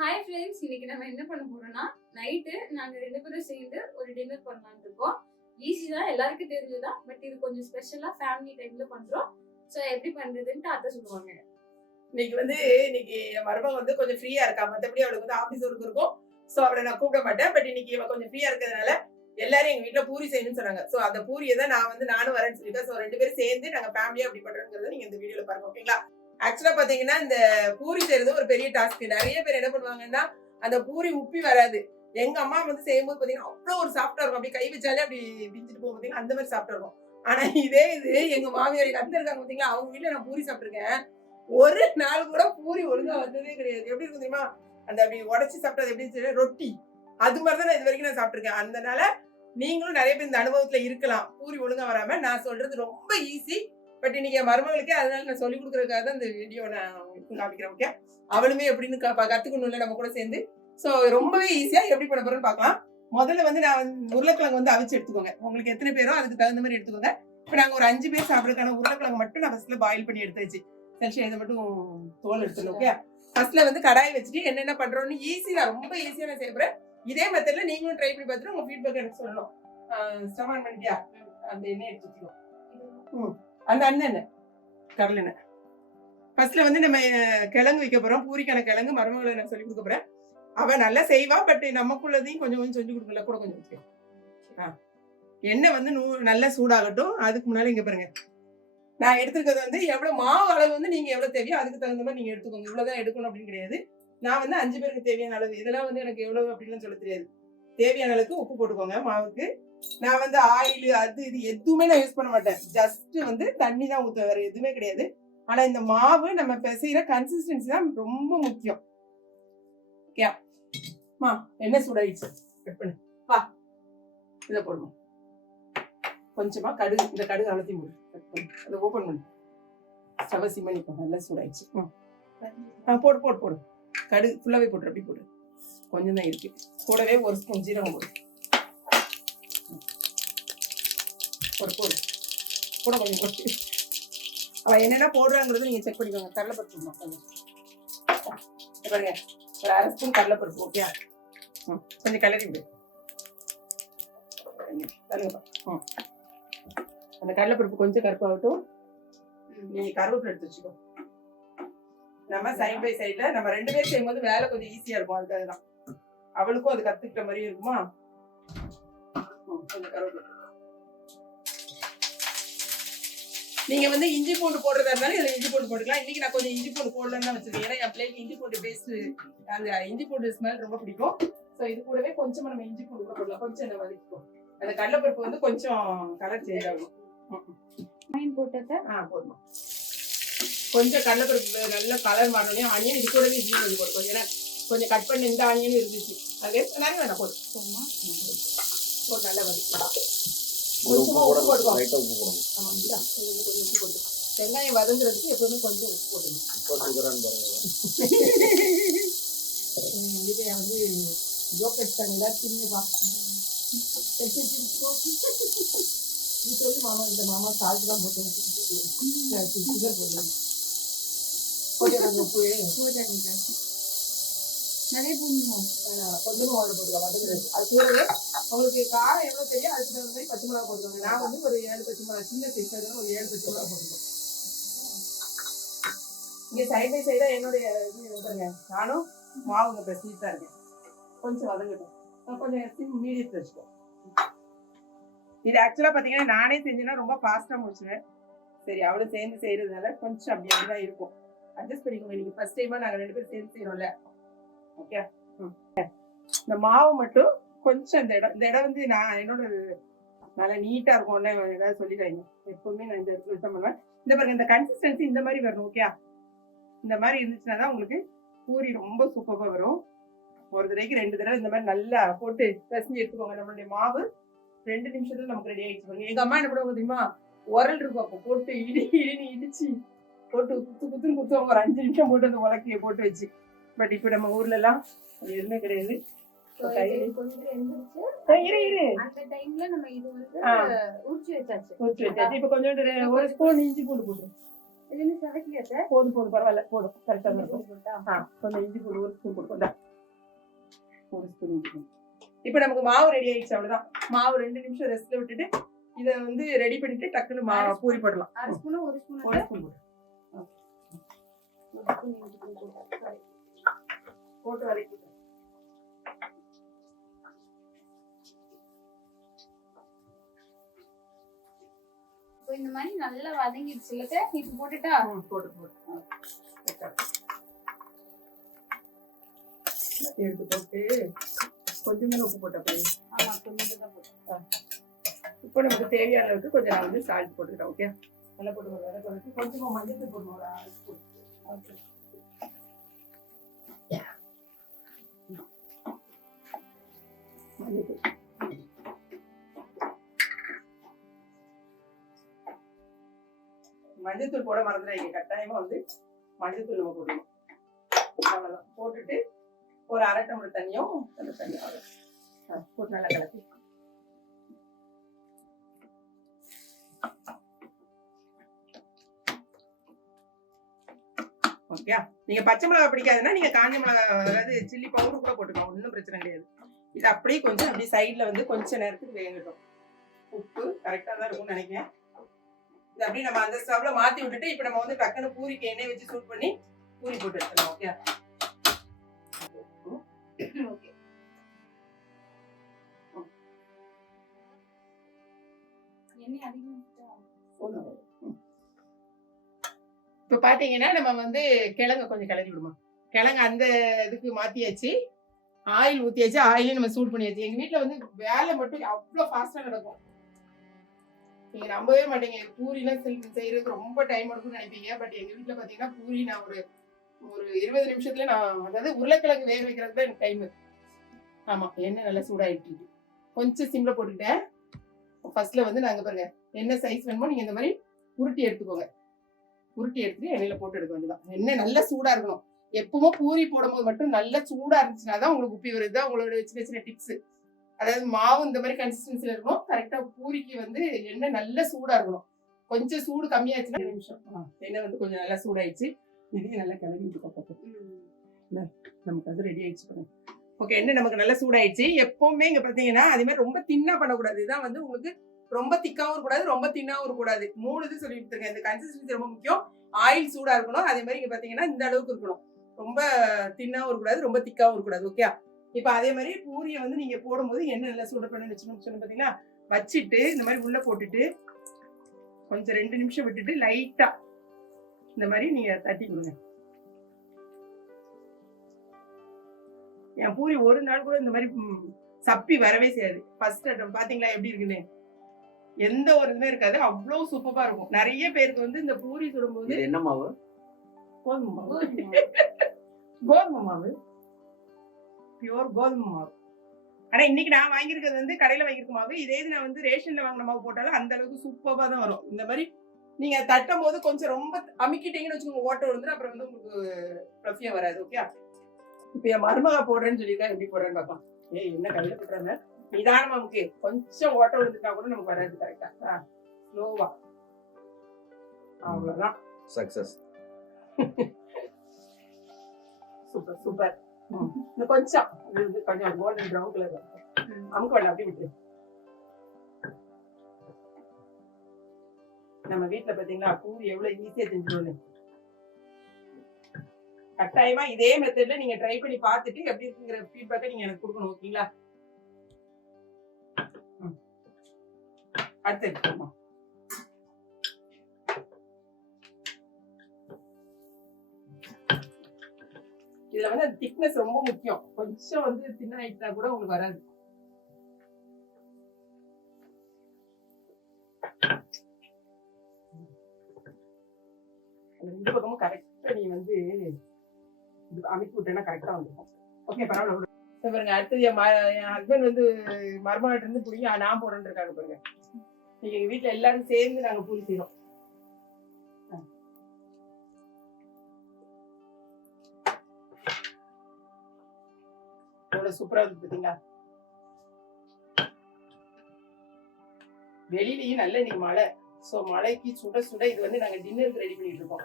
Hi friends இன்னைக்கு நம்ம என்ன பண்ண போறோம்னா நைட்டு நாங்க ரெண்டு பேரும் சேர்ந்து ஒரு டின்னர் பண்ணலாம்னு இருக்கோம். ஈஸி தான் எல்லாருக்கும் தெரிஞ்சுதான் பட் இது கொஞ்சம் ஸ்பெஷலா ஃபேமிலி டைம்ல பண்றோம். ஸோ எப்படி பண்றதுன்ட்டு அத்தை சொல்லுவாங்க. இன்னைக்கு வந்து இன்னைக்கு என் மருமக வந்து கொஞ்சம் ஃப்ரீயா இருக்கா? மற்றபடி அவளுக்கு வந்து ஆபீஸ் ஒர்க் இருக்கும். சோ அவளை நான் கூப்பிட மாட்டேன். பட் இன்னைக்கு இவ கொஞ்சம் ஃப்ரீயா இருக்கிறதுனால எல்லாரும் எங்க வீட்டுல பூரி செய்யணும்னு சொன்னாங்க. சோ அந்த பூரியை தான் நான் வந்து நானும் வரேன்னு சொல்லிட்டேன். சோ ரெண்டு பேரும் சேர்ந்து நாங்க ஃபேமிலியா அப்படி பண்றோங்கிறத நீங்க இந்த வீடியோல பாருங்க ஓகேங்களா ஆக்சுவலா பாத்தீங்கன்னா இந்த பூரி செய்யறது ஒரு பெரிய டாஸ்க் நிறைய பேர் என்ன பண்ணுவாங்கன்னா அந்த பூரி உப்பி வராது. எங்க அம்மா வந்து செய்யும்போது பாத்தீங்கன்னா அவ்வளவு ஒரு சாஃப்டா இருக்கும். அப்படி கை வச்சாலே அப்படி பிஞ்சிட்டு போகும் பாத்தீங்கன்னா அந்த மாதிரி சாப்பிட்டா இருக்கும். ஆனா இதே இது எங்க மாமியார் எங்க இருக்காங்க பாத்தீங்களா அவங்க வீட்டுல நான் பூரி சாப்பிட்டிருக்கேன். ஒரு நாள் கூட பூரி ஒழுங்கா வந்ததே கிடையாது. எப்படி இருக்கும் தெரியுமா? அந்த அப்படி உடச்சி சாப்பிட்டது எப்படி சொல்லி ரொட்டி. அது மாதிரி தான் நான் இது வரைக்கும் நான் சாப்பிட்ருக்கேன் அதனால நீங்களும் நிறைய பேர் இந்த அனுபவத்துல இருக்கலாம். பூரி ஒழுங்கா வராம நான் சொல்றது ரொம்ப ஈஸி பட் இன்னைக்கு என் மருமகளுக்கு அதனால நான் சொல்லி கொடுக்கறதுக்காக தான் இந்த வீடியோ நான் காமிக்கிறேன் ஓகே அவளுமே எப்படின்னு க- இல்லை கத்துக்கணும்ல நம்ம கூட சேர்ந்து. ஸோ ரொம்பவே ஈஸியா எப்படி பண்ண போறோம்னு பார்க்கலாம். முதல்ல வந்து நான் வந்து உருளைக்கிழங்கு வந்து அவிச்சு எடுத்துக்கோங்க. உங்களுக்கு எத்தனை பேரோ அதுக்கு தகுந்த மாதிரி எடுத்துக்கோங்க. இப்போ நாங்கள் ஒரு அஞ்சு பேர் சாப்பிட்றதுக்கான உருளைக்கிழங்கு மட்டும் நான் ஃபர்ஸ்ட்ல பாயில் பண்ணி எடுத்து வச்சு சரி இதை மட்டும் தோல் எடுத்துடணும் ஓகே ஃபர்ஸ்ட்ல வந்து கடாய் வச்சுட்டு என்னென்ன பண்றோம்னு ஈஸியா ரொம்ப ஈஸியா நான் செய்யப்படுறேன் இதே மெத்தட்ல நீங்களும் ட்ரை பண்ணி பார்த்துட்டு உங்க ஃபீட்பேக் எனக்கு சொல்லணும். ஸ்டமான் பண்ணிட்டியா? அந்த எண்ணெய் எடுத்துக்கணும். ம். அந்த அண்ணன் எண்ணெய் ஃபர்ஸ்ட்ல வந்து நம்ம கிழங்கு வைக்க போறோம். பூரிக்கான கிழங்கு மருமகளை நான் சொல்லி கொடுக்க போறேன். அவ நல்லா செய்வா பட் நமக்குள்ளதையும் கொஞ்சம் கொஞ்சம் சொல்லி கொடுக்கல கூட கொஞ்சம் வச்சுக்கோ. ஆ. எண்ணெய் வந்து நூ நல்லா சூடாகட்டும். அதுக்கு முன்னாடி இங்க பாருங்க. நான் எடுத்துருக்கிறது வந்து எவ்வளவு மாவு அளவு வந்து நீங்க எவ்வளவு தேவையோ அதுக்கு தகுந்த மாதிரி நீங்க எடுத்துக்கோங்க. இவ்வளவுதான் எடுக்கணும் அப்படின்னு கிடையாது. நான் வந்து அஞ்சு பேருக்கு தேவையான அளவு. இதெல்லாம் வந்து எனக்கு எவ்வளவு அப்படின்னு சொல்ல தெரியாது. தேவையான அளவுக்கு உப்பு போட்டுக்கோங்க மாவுக்கு. நான் வந்து ஆயில் அது இது எதுவுமே நான் யூஸ் பண்ண மாட்டேன். ஜஸ்ட் வந்து தண்ணி தான் ஊற்றுவேன் வேற எதுவுமே கிடையாது. ஆனா இந்த மாவு நம்ம பிசைகிற கன்சிஸ்டன்சி தான் ரொம்ப முக்கியம். ஓகே மா என்ன சூடாயிடுச்சு. கட் பண்ணு. வா. இதை போடுமா கொஞ்சமா கடுகு இந்த கடுகு அழுத்தி போடு. கட் பண்ணு. அதை ஓப்பன் பண்ணு. ஸ்டவ் சிம் நல்லா சூடாயிடுச்சு. ஆ போடு போடு போடு. கடுகு ஃபுல்லாவே போட்டு அப்படி போடு. கொஞ்சம் தான் இருக்கு. கூடவே ஒரு ஸ்பூன் ஜீரகம் போடு. ஒரு போடு கூட கொஞ்சம் போட்டு அவன் என்னென்ன போடுறாங்கிறது நீங்கள் செக் பண்ணிக்கோங்க. கடலைப்பருப்பு கொஞ்சம் பாருங்க. ஒரு அரை ஸ்பூன் கடலைப்பருப்பு ஓகே ம். கொஞ்சம் கிளறி விடு. தள்ளுங்கப்பா ம். அந்த கடலைப்பருப்பு கொஞ்சம் கருப்பாகட்டும். நீங்கள் கருவேப்பிலை எடுத்து வச்சுக்கோ. நம்ம சைட் பை சைடில் நம்ம ரெண்டு பேர் செய்யும்போது வேலை கொஞ்சம் ஈஸியாக இருக்கும். அதுக்காக தான் அவளுக்கும் அது கற்றுக்கிட்ட மாதிரியும் இருக்குமா? ம், கொஞ்சம் கருவேப்பிலை. நீங்க வந்து இஞ்சி பூண்டு போடுறதா இருந்தாலும் இதுல இஞ்சி பூண்டு போட்டுக்கலாம். இன்னைக்கு நான் கொஞ்சம் இஞ்சி பூண்டு போடலன்னு தான் வச்சிருக்கேன். ஏன்னா என் பிள்ளைக்கு இஞ்சி பூண்டு பேஸ்ட் அந்த இஞ்சி பூண்டு ஸ்மெல் ரொம்ப பிடிக்கும். ஸோ இது கூடவே கொஞ்சமா நம்ம இஞ்சி பூண்டு கூட போடலாம். கொஞ்சம் என்ன வதக்கிக்கும் அந்த கடலைப்பருப்பு வந்து கொஞ்சம் கலர் சேஞ்ச் ஆகும். ம், ம். ஆயின் போட்டத? ஆ போதுமா. கொஞ்சம் கடலைப்பருப்பு நல்ல கலர் மாறணும் ஆனியன் இது கூடவே இட்லி கொஞ்சம் போடும் ஏன்னா கொஞ்சம் கட் பண்ண இந்த ஆனியனும் இருந்துச்சு. அது நிறைய வேணாம் போதும்? ஒரு நல்ல வதக்கி உப்பு உப்பு போடணும். கொஞ்சம் உப்பு போட்டு வெங்காயம் வதங்குறதுக்கு எப்பவுமே கொஞ்சம் உப்பு போட்டுங்க உப்பு சுகரான்னு பாருங்க. இதை வந்து ஜோக் அடிச்சாங்க எல்லாரும் திரிங்கப்பா நீ சொல்லி மாமா இந்த மாமா சால்ட் தான் போட்டேன் சுகர் கொஞ்சம் உப்பு. போடாதீங்க நிறைய போடணுமோ வேணாம், கொஞ்சமா வாழை போட்டுக்கோ வதங்குறது அது கூடவே உங்களுக்கு காரம் எவ்வளோ தெரியும் அதுக்கு தகுந்த மாதிரி பச்சை மிளகா போட்டுக்கோங்க. நான் வந்து ஒரு ஏழு பச்சை மிளகா சின்ன சைஸ் ஒரு ஏழு பச்சை மிளகா போட்டுக்கோ இங்கே சைட் பை சைடா என்னுடைய இது இங்க பாருங்க. நானும் மாவுங்க பிரசிட்டு தான் இருக்கேன். கொஞ்சம் வதங்கட்டும். கொஞ்சம் சிம் மீடியத்தில் வச்சுக்கோ இது ஆக்சுவலாக பாத்தீங்கன்னா நானே செஞ்சேன்னா ரொம்ப ஃபாஸ்ட்டாக முடிச்சுவேன் சரி அவளும் சேர்ந்து செய்கிறதுனால கொஞ்சம் அப்படி தான் இருக்கும். அட்ஜஸ்ட் பண்ணிக்கோங்க. இன்னைக்கு ஃபர்ஸ்ட் டைமாக நாங்கள் ரெண்டு பேரும் சேர்ந்து செய்யறோம்ல. Okay hmm. இந்த மாவு மட்டும் கொஞ்சம் இந்த இடம் இந்த இடம் வந்து நான் என்னோட நல்லா நீட்டா இருக்கும்ல ஏதாவது சொல்லிடுறாங்க எப்பவுமே நான் இந்த இடத்துல தான் பண்ணுவேன். இந்த பாருங்க இந்த கன்சிஸ்டன்சி இந்த மாதிரி வரணும் ஓகே இந்த மாதிரி இருந்துச்சுன்னா தான் உங்களுக்கு பூரி ரொம்ப சூப்பராக வரும். ஒரு தடவைக்கு ரெண்டு தடவை இந்த மாதிரி நல்லா போட்டு பிசைஞ்சு எடுத்துக்கோங்க. நம்மளுடைய மாவு ரெண்டு நிமிஷத்துல நமக்கு ரெடி ஆயிடுச்சு எங்க அம்மா என்ன பண்ணுவாங்க தெரியுமா? உரல் இருக்கும் அப்போ போட்டு இடி இடின்னு இடிச்சு போட்டு குத்து குத்துன்னு குத்துவாங்க. ஒரு அஞ்சு நிமிஷம் போட்டு அந்த உலக்கையை போட்டு வச்சு. பட் இப்போ நம்ம ஊர்ல எல்லாம் அது எதுவுமே கிடையாது. கொஞ்சம் இரு இரு. அந்த டைம்ல நம்ம இது வந்து ஆ. ஊற்றி வச்சாச்சு. ஊற்றி வச்சாச்சு. இப்போ கொஞ்சோண்டு ரெ- ஒரு ஸ்பூன் இஞ்சி பூண்டு போட்டு போதும் போதும் பரவாயில்ல போதும். கரெக்டாக இருக்கும். ஆ கொஞ்சம் இஞ்சி பூண்டு ஒரு ஸ்பூன் போட்டு ஒரு ஸ்பூன் இஞ்சி இப்போ நமக்கு மாவு ரெடி ஆயிடுச்சு அவ்வளவுதான். மாவு ரெண்டு நிமிஷம் ரெஸ்ட்ல விட்டுட்டு இதை வந்து ரெடி பண்ணிட்டு டக்குன்னு மா பூரி போடலாம் ஒரு ஸ்பூன் ஒரு ஸ்பூன் போட்டு. போட்டு இப்போ இந்த மாதிரி நல்லா வதங்கிடுச்சு இல்ல இப்போ போட்டுட்டா? போட்டு போட்டு எடுத்து போட்டு கொஞ்சம் உப்பு போட்ட போய் ஆமா கொஞ்சம் போட்டு. இப்போ நமக்கு தேவையான அளவுக்கு கொஞ்சம் நான் வந்து சால்ட் போட்டுக்கிறேன் ஓகே நல்லா போட்டு வதக்க வதக்கி கொஞ்சமா மஞ்சள் போடணும் ஒரு மஞ்சத்தூள் ஓகே போட மறந்துடாங்க கட்டாயமா வந்து மஞ்சத்தூள் நம்ம போடணும். அவ்வளோதான் போட்டுட்டு ஒரு அரை டம்ளர் தண்ணியும் அந்த தண்ணியும் போட்டு நல்லா கலக்கி. ஓகே நீங்க பச்சை மிளகா பிடிக்காதுன்னா நீங்க காஞ்ச மிளகா அதாவது சில்லி பவுடர் கூட போட்டுக்கலாம். ஒன்றும் பிரச்சனை கிடையாது. இது அப்படியே கொஞ்சம் அப்படியே சைடுல வந்து கொஞ்ச நேரத்துக்கு வேகட்டும். உப்பு கரெக்டா தான் இருக்கும்னு நினைக்கிறேன். இது அப்படியே நம்ம அந்த ஸ்டவ்ல மாத்தி விட்டுட்டு இப்போ நம்ம வந்து டக்குன்னு பூரிக்கு எண்ணெய் வச்சு சூட் பண்ணி பூரி போட்டு எடுத்துக்கலாம் ஓகே ஓகே எண்ணெய் அதிகமா இப்போ பாத்தீங்கன்னா நம்ம வந்து கிழங்க கொஞ்சம் கிளறி விடுமா? கிழங்கு அந்த இதுக்கு மாத்தியாச்சு. ஆயில் ஊற்றியாச்சு ஆயிலையும் நம்ம சூட் பண்ணியாச்சு எங்கள் வீட்டில் வந்து வேலை மட்டும் அவ்வளோ ஃபாஸ்ட்டாக நடக்கும். நீங்கள் நம்பவே மாட்டீங்க. பூரிலாம் செல் செய்யறதுக்கு ரொம்ப டைம் எடுக்கும்னு நினைப்பீங்க. பட் எங்கள் வீட்டில் பார்த்தீங்கன்னா பூரி நான் ஒரு ஒரு இருபது நிமிஷத்துல நான் அதாவது உருளைக்கிழங்கு வேக வைக்கிறது தான் எனக்கு டைம் ஆமா எண்ணெய் நல்லா சூடாயிட்டு இருக்கு. கொஞ்சம் சிம்ல போட்டுக்கிட்டேன். ஃபர்ஸ்ட்ல வந்து நாங்க பாருங்க என்ன சைஸ் வேணுமோ நீங்க இந்த மாதிரி உருட்டி எடுத்துக்கோங்க. உருட்டி எடுத்துட்டு எண்ணெயில போட்டு எடுக்க வேண்டியதான் எண்ணெய் நல்லா சூடா இருக்கணும். எப்பவும் பூரி போடும்போது மட்டும் நல்லா சூடா இருந்துச்சுன்னா தான் உங்களுக்கு உப்பி வருது. உங்களோட சின்ன சின்ன டிப்ஸ் அதாவது மாவு இந்த மாதிரி கன்சிஸ்டன்சில இருக்கணும். கரெக்டா பூரிக்கு வந்து எண்ணெய் நல்லா சூடா இருக்கணும். கொஞ்சம் சூடு கம்மியாச்சுன்னா நிமிஷம். எண்ணெய் வந்து கொஞ்சம் நல்லா சூடாயிடுச்சு. இதையும் நல்லா விட்டுக்கோ நமக்கு அது ரெடி ஆயிடுச்சு ஓகே எண்ணெய் நமக்கு நல்லா சூடாயிடுச்சு. எப்பவுமே இங்க பாத்தீங்கன்னா அதே மாதிரி ரொம்ப தின்னா பண்ணக்கூடாது. இதான் வந்து உங்களுக்கு ரொம்ப திக்காவும் இருக்கக்கூடாது ரொம்ப தின்னாவும் இருக்கக்கூடாது. மூணு இது சொல்லி கொடுத்துருக்கேன் இந்த கன்சிஸ்டன்சி ரொம்ப முக்கியம். ஆயில் சூடா இருக்கணும். அதே மாதிரி இங்க பாத்தீங்கன்னா இந்த அளவுக்கு இருக்கணும். ரொம்ப தின்னாகவும் இருக்கக்கூடாது ரொம்ப திக்காவும் இருக்கக்கூடாது ஓகே இப்போ அதே மாதிரி பூரியை வந்து நீங்க போடும்போது என்ன நல்லா சூடு பண்ணி வச்சுக்கணும் சொன்ன பாத்தீங்களா வச்சுட்டு இந்த மாதிரி உள்ள போட்டுட்டு கொஞ்சம் ரெண்டு நிமிஷம் விட்டுட்டு லைட்டா இந்த மாதிரி நீங்க தட்டி கொடுங்க என் பூரி ஒரு நாள் கூட இந்த மாதிரி சப்பி வரவே செய்யாது. ஃபர்ஸ்ட் ஐட்டம் பாத்தீங்களா எப்படி இருக்குன்னு? எந்த ஒரு இதுவுமே இருக்காது. அவ்வளவு சூப்பரா இருக்கும். நிறைய பேருக்கு வந்து இந்த பூரி சுடும்போது என்ன மாவு? கோதுமை மாவு கோதுமை மாவு பியூர் கோதுமை மாவு ஆனா இன்னைக்கு நான் வாங்கியிருக்கிறது வந்து கடையில வாங்கியிருக்க மாவு. இதே இது நான் வந்து ரேஷன்ல வாங்கின மாவு போட்டாலும் அந்த அளவுக்கு சூப்பரா தான் வரும். இந்த மாதிரி நீங்க தட்டும் போது கொஞ்சம் ரொம்ப அமுக்கிட்டீங்கன்னு வச்சுக்கோங்க ஓட்டை விழுந்துரும் அப்புறம் வந்து உங்களுக்கு ஃப்ளஃபியா வராது ஓகே இப்போ என் மருமகா போடுறேன்னு சொல்லியிருக்கா எப்படி போடுறேன்னு பார்க்கலாம் ஏய் என்ன கையில போட்டுறாங்க? நிதானமா நமக்கு கொஞ்சம் ஓட்டை விழுந்துட்டா கூட நமக்கு வராது கரெக்டா ஸ்லோவா அவ்வளவுதான். Success super super. இன்னும் கொஞ்சம் இது கொஞ்சம் கோல்டன் ப்ரௌன் கலர் அமுக்க வேண்டாம் அப்படி விட்டுரு. நம்ம வீட்ல பாத்தீங்களா பூரி எவ்வளவு ஈஸியா செஞ்சிருவோம்னு. கட்டாயமா இதே மெத்தட்ல நீங்க ட்ரை பண்ணி பார்த்துட்டு எப்படி இருக்குங்கிற ஃபீட்பேக்கை நீங்க எனக்கு கொடுக்கணும் ஓகேங்களா. அடுத்து இதுல வந்து திக்னஸ் ரொம்ப முக்கியம். கொஞ்சம் வந்து தின்ன ஆயிட்டா கூட உங்களுக்கு வராது. ரெண்டு பக்கமும் கரெக்டா நீ வந்து இது விட்டேன்னா கரெக்டா வந்து ஓகே பரவாயில்ல பாருங்க அடுத்தது என் என் ஹஸ்பண்ட் வந்து மருமகிட்ட இருந்து புரியும் நான் போறேன்னு இருக்காங்க பாருங்க. நீங்க எங்க வீட்டுல எல்லாரும் சேர்ந்து நாங்க பூரி செய்யறோம் எவ்வளவு சூப்பரா இருக்கு பாத்தீங்களா? வெளியிலயும் நல்ல இன்னைக்கு மழை. சோ மழைக்கு சுட சுட இது வந்து நாங்க டின்னருக்கு ரெடி பண்ணிட்டு இருக்கோம்.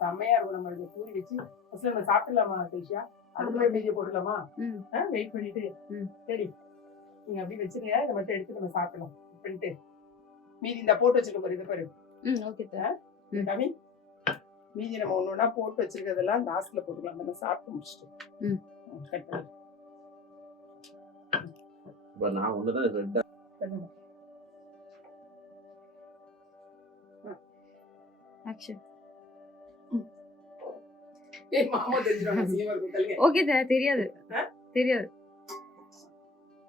செம்மையா இருக்கும். நம்ம இதை பூரி வச்சு ஃபர்ஸ்ட் நம்ம சாப்பிடலாமா கிருஷியா அதுக்குள்ள மீதியை போட்டுலாமா ம். வெயிட் பண்ணிட்டு. சரி நீங்க அப்படி வச்சிருங்க. இதை மட்டும் எடுத்து நம்ம சாப்பிடலாம். பண்ணிட்டு. மீதி இந்த போட்டு வச்சிருக்க பாரு இதை பாரு. ஓகே சார் ம். கவி மீதி நம்ம ஒண்ணு ஒண்ணா போட்டு வச்சிருக்கிறதெல்லாம் லாஸ்ட்ல போட்டுக்கலாம். நம்ம சாப்பிட்டு முடிச்சுட்டு. பண்ணு. இப்ப நான் ரெட்டா சீமா இருக்கும் தள்ளுங்க. ஓகே சார் தெரியாது? தெரியாது.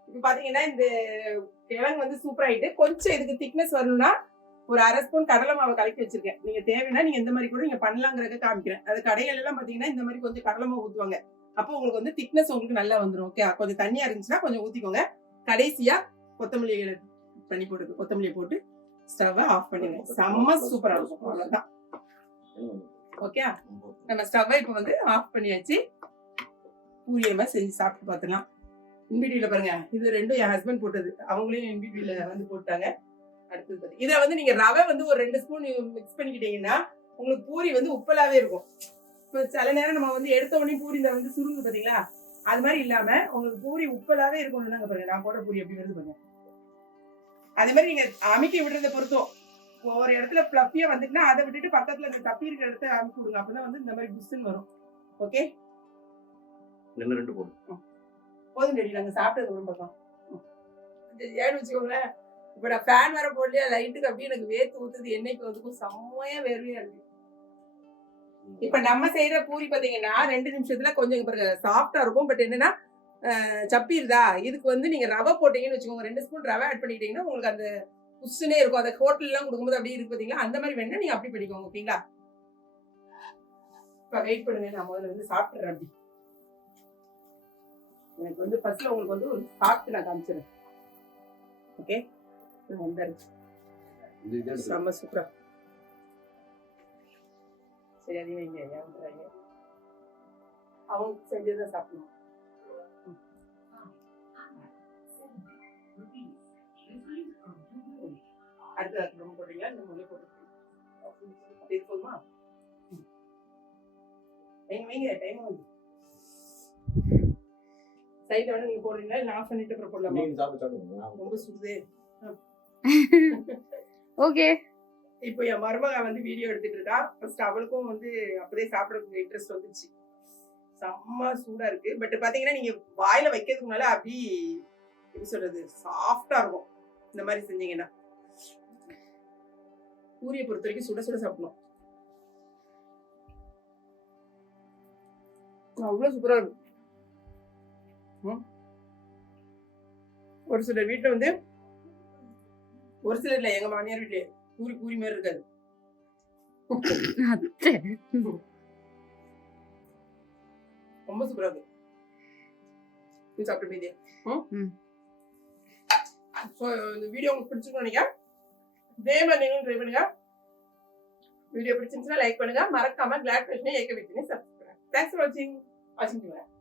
இப்ப பாத்தீங்கன்னா இந்த கிழங்கு வந்து சூப்பர் ஆயிட்டு கொஞ்சம் இதுக்கு திக்னஸ் வரணும்னா ஒரு அரை ஸ்பூன் கடலை மாவை கலக்கி வச்சிருக்கேன். நீங்க தேவைன்னா நீங்க இந்த மாதிரி கூட நீங்க பண்ணலாங்கிறத காமிக்கிறேன். அது கடைகள் எல்லாம் பாத்தீங்கன்னா இந்த மாதிரி கொஞ்சம் கடலை மாவு ஊத்துவாங்க. அப்போ உங்களுக்கு வந்து திக்னஸ் உங்களுக்கு நல்லா வந்துடும் ஓகே கொஞ்சம் தண்ணியா இருந்துச்சுன்னா கொஞ்சம் ஊத்திக்கோங்க. கடைசியா கொத்தமல்லி பண்ணி போட்டு கொத்தமல்லியை போட்டு ஸ்டவ்வை ஆஃப் பண்ணுங்க செம்ம சூப்பரா இருக்கும். அவ்வளவுதான். ஓகே நம்ம ஸ்டவ்வை இப்போ வந்து ஆஃப் பண்ணியாச்சு. பூரி மாதிரி செஞ்சு சாப்பிட்டு பார்த்துலாம் இன்பிடியில பாருங்க இது ரெண்டும் என் ஹஸ்பண்ட் போட்டது. அவங்களையும் இன்பிடியில வந்து போட்டாங்க. அடுத்தது இதை வந்து நீங்க ரவை வந்து ஒரு ரெண்டு ஸ்பூன் மிக்ஸ் பண்ணிக்கிட்டீங்கன்னா உங்களுக்கு பூரி வந்து உப்பலாவே இருக்கும். இப்போ சில நேரம் நம்ம வந்து எடுத்த உடனே பூரி இந்த வந்து சுருங்கு பாத்தீங்களா அது மாதிரி இல்லாம உங்களுக்கு பூரி உப்பலாவே இருக்கணும்னாங்க பாருங்க. நான் போடுற பூரி எப்படி வருது பாருங்க. அதே மாதிரி நீங்க அமுக்கி விடுறதை பொறுத்தும் ஒரு இடத்துல ஃப்ளஃபியா வந்துட்டுனா அதை விட்டுட்டு பக்கத்துல இந்த தப்பி இருக்கிற இடத்த அமுக்கி விடுங்க. அப்பதான் வந்து இந்த மாதிரி புஷ்ஷுன்னு வரும். ஓகே என்ன ரெண்டு போடு. போதும் டெடி நாங்க சாப்பிட்டது ரொம்ப பக்கம் ஏன்னு வச்சுக்கோங்களேன். இப்ப நான் ஃபேன் வர போடலையா? லைட்டுக்கு அப்படியே எனக்கு வேத்து ஊத்துது. என்னைக்கு வந்துக்கும் செம்மையா வேர்வையா இருக்கு. இப்ப நம்ம செய்யற பூரி பாத்தீங்கன்னா ரெண்டு நிமிஷத்துல கொஞ்சம் சாஃப்டா இருக்கும். பட் என்னன்னா சப்பிடுதா இதுக்கு வந்து நீங்க ரவை போட்டீங்கன்னு வச்சுக்கோங்க. ரெண்டு ஸ்பூன் ரவை ஆட் பண்ணிட்டீங்கன்னா உங்களுக்கு அந்த புஷ்ஷுனே இருக்கும். அந்த ஹோட்டல் எல்லாம் கொடுக்கும்போது அப்படியே இருக்கு பாத்தீங்களா? அந்த மாதிரி வேணா நீங்க அப்படி பண்ணிக்கோங்க ஓகேங்களா இப்ப வெயிட் பண்ணுங்க நான் முதல்ல வந்து சாப்பிட்டுறேன் அப்படி. எனக்கு வந்து ஃபர்ஸ்ட்ல உங்களுக்கு வந்து ஒரு சாப்பிட்டு நான் காமிச்சிடுறேன். ஓகே இதே எடுத்து. செம்ம சூப்பரா சரி அதையும் வைங்க ஏன் விட்டுறாங்க அவங்க செஞ்சதை சாப்பிடணும். அடுத்து அது ரொம்ப போடுறீங்களா? இந்த மொழி போட்டு அப்படி இது போதுமா? ம். வைங்க டைம் ஆகுது. சைட்ல நீங்க போடுறீங்களா? இல்லை ஆஃப் பண்ணிட்டு அப்புறம் போடலாமா? ரொம்ப சுடுதே. ஓகே. இப்போ என் மருமக வந்து வீடியோ எடுத்துட்டு இருக்கா. ஃபர்ஸ்ட் அவளுக்கும் வந்து அப்படியே சாப்பிடறதுக்கு இன்ட்ரெஸ்ட் வந்துச்சு செம்ம சூடா இருக்கு. பட் பாத்தீங்கன்னா நீங்க வாயில வைக்கிறதுக்கு முன்னால அப்படி எப்படி சொல்றது சாஃப்டா இருக்கும். இந்த மாதிரி செஞ்சீங்கன்னா. பூரியை பொறுத்த வரைக்கும் சுட சுட சாப்பிடணும். அவ்வளவு சூப்பரா இருக்கும். ஒரு சில வீட்டுல வந்து ஒரு சிலர் இல்ல எங்க மாமியார் வீட்லயே. மாதிரி இருக்காது ரொம்ப சூப்பரா இருக்கு. நீ சாப்பிட்டு மீதியா. ஸோ இந்த வீடியோ உங்களுக்கு பிடிச்சிருக்கும் இதே மாதிரி நீங்களும் ட்ரை பண்ணுங்க. வீடியோ பிடிச்சிருந்துச்சுன்னா லைக் பண்ணுங்க. மறக்காம கிளாட் பேஷனே ஏக்க விட்டுன்னு சப்ஸ்கிரைப் தேங்க்ஸ் ஃபார் வாட்சிங் வாட்சிங்